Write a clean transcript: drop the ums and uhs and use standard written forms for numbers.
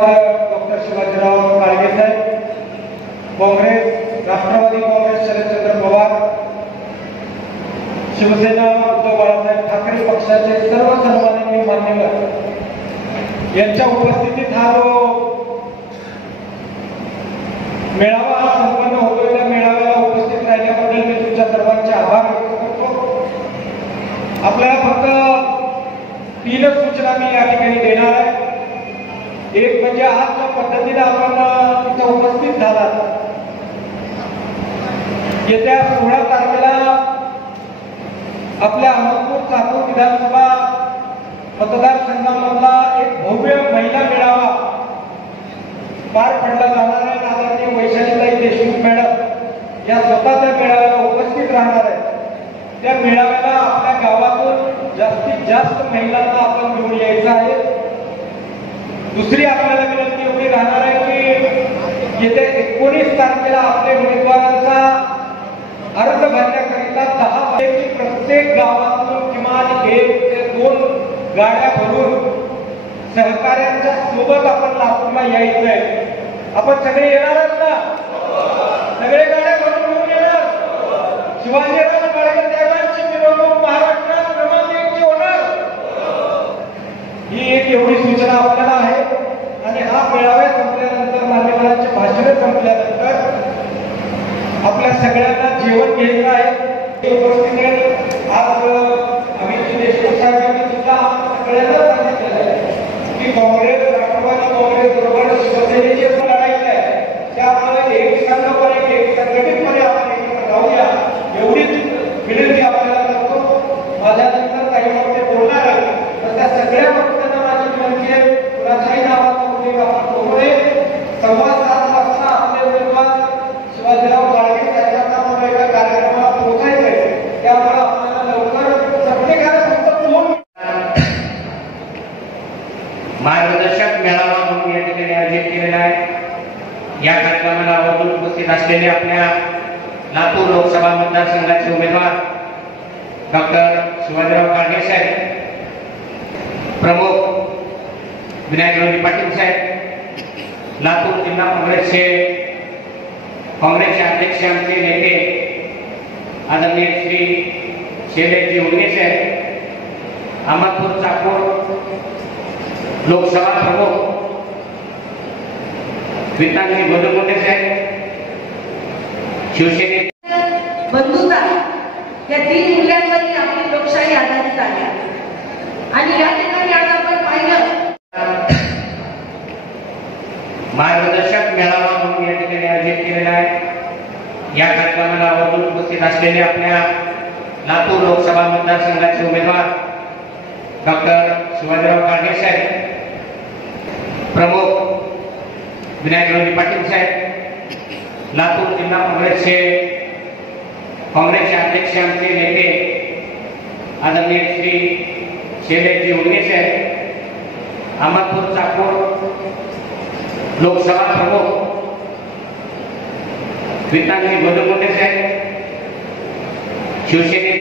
Doctor Shivajirao Kalge साहेब, काँग्रेस, राष्ट्रवादी काँग्रेस शरदचंद्र पवार, शिवसेना उद्धव बाळासाहेब ठाकरे पक्षाचे सर्व सन्माननीय मान्यवर यांच्या उपस्थितीत हा जो मेळावा संपन्न होतोय, त्या मेळाव्याला उपस्थित राहिल्याबद्दल मी तुमच्या सर्वांचे आभार व्यक्त करतो। आपल्याला फक्त 3 सूचना मी या ठिकाणी देणार आहे। एक म्हणजे आज ज्या पद्धतीने आपण तिथे उपस्थित झालात, येत्या 16 तारखेला आपल्या अहमदपूर चाकूर विधानसभा मतदारसंघामधला एक भव्य महिला मेळावा पार पडला जाणार आहे। आदरणीय वैशालीताई देशमुख मॅडम या स्वतः त्या मेळाव्याला उपस्थित राहणार आहेत। त्या मेळाव्याला आपल्या गावातून जास्तीत जास्त महिलांना आपण घेऊन यायचं आहे। दुसरी आपल्याला विनंती एवढी राहणार आहे की येत्या 19 तारखेला आपल्या उमेदवारांचा अर्ज भरण्याकरिता 10 वाजेची प्रत्येक गावातून किमान 1 ते 2 गाड्या भरून सहकार्यांच्या सोबत आपण लातूरला यायचं आहे। आपण सगळे येणार आहात ना? सगळे गाड्या भरून घेऊन येणार? शिवाजीराव काळगे साहेबांची मिरवणूक महाराष्ट्रात क्रमांक 1 ची होणार। ही एक एवढी सूचना आपल्याला आहे। आणि हा मेळावा संपल्यानंतर, मान्यवरांचे भाषण संपल्यानंतर आपल्या सगळ्यांना जेवण घ्यायचं आहे। आज अमित देशमुख साहेबांनी सुद्धा सगळ्यांना सांगितलेलं आहे की काँग्रेस, राष्ट्रवादी काँग्रेस बरोबर शिवसेनेची लढाई आहे। त्यामुळे एक संघपणे, एक संघटितपणे आपण एकत्र जाऊया, एवढीच विनंती आपल्याला करतो। माझ्यानंतर काही वक्ते बोलणार आहेत, तर त्या सगळ्या वक्त्यांना माझी विनंती आहे, कुणाच्याही नावाचा उल्लेख आपण करू नये। 7:15 वाजता आपले उमेदवार शिवाजीराव काळगे साहेबांना एका कार्यक्रमाला पोहोचायचं आहे। त्यामुळे आपल्याला लवकर प्रत्येकाला फक्त फोन मार्गदर्शक मेळावा म्हणून या ठिकाणी आयोजित केलेला आहे। या कार्यक्रमाला आवर्जून उपस्थित असलेले आपल्या लातूर लोकसभा मतदारसंघाचे उमेदवार डॉक्टर शिवाजीराव काळगे साहेब, प्रमुख विनायक पाटील साहेब, लातूर जिल्हा काँग्रेसचे अध्यक्ष आमचे नेते आदरणीय श्री शैलेशजी उर्गे साहेब, अहमदपूर चाकूर लोकसभा प्रमुख वितांजी गोदमुंडे साहेब, शिवसेने बंधुता या 3 मूल्यांवरती आपली लोकशाही आधारित आहे। आणि या ठिकाणी आज आपण पाहिलं मार्गदर्शक मेळावा म्हणून या ठिकाणी आयोजित केलेला आहे। या कार्यक्रमाला आवर्जून उपस्थित असलेले आपल्या लातूर लोकसभा मतदारसंघाचे उमेदवार डॉक्टर शिवाजीराव काळगे साहेब, प्रमुख विनायक पाटील साहेब, लातूर जिल्हा काँग्रेसचे अध्यक्ष आमचे नेते आदरणीय श्री शैलेशजी उर्गे साहेब, अहमदपूर चाकूर लोकसभा प्रमुख वितांजी गोदमुंडे साहेब, शिवसेने